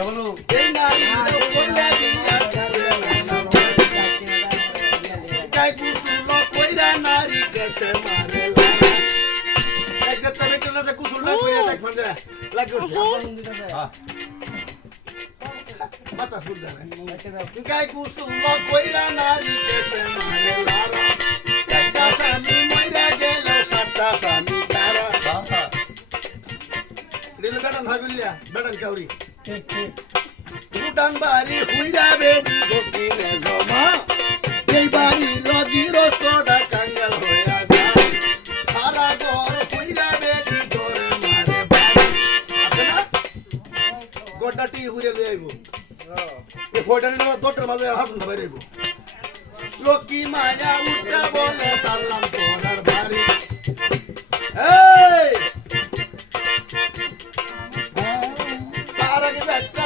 বলো এই নারী কইরা দিয়া গাই কুসুল কইরা নারী কেসে মারে লারা একটা তবে কেন যে কুসুল না কইরা দেখ ফোন দে লাগো হ্যাঁ মাথা সুর দে গাই কুসুল কইরা নারী কেসে মারে লারা একটা স্বামী মইরা গেল সাতটা স্বামী তারা দিল বেটান ভাই বলিয়া বেটান কাউরি উডান বাড়ি হুইরা বেডি দক্ষিণে জমা এই বাড়ি নদীর সোডা কাঙ্গাল হয়ে আসা সারা ঘর হুইরা বেডি ঘরে মারে বাড়ি আছে না গোটাটি হুইরে লই আইবো এই ফোটানি না দোটার মাঝে হাসন বাইরে আইবো লক্ষ্মী মায়া উঠা বলে সালাম তোরার বাড়ি এই তার আগে একটা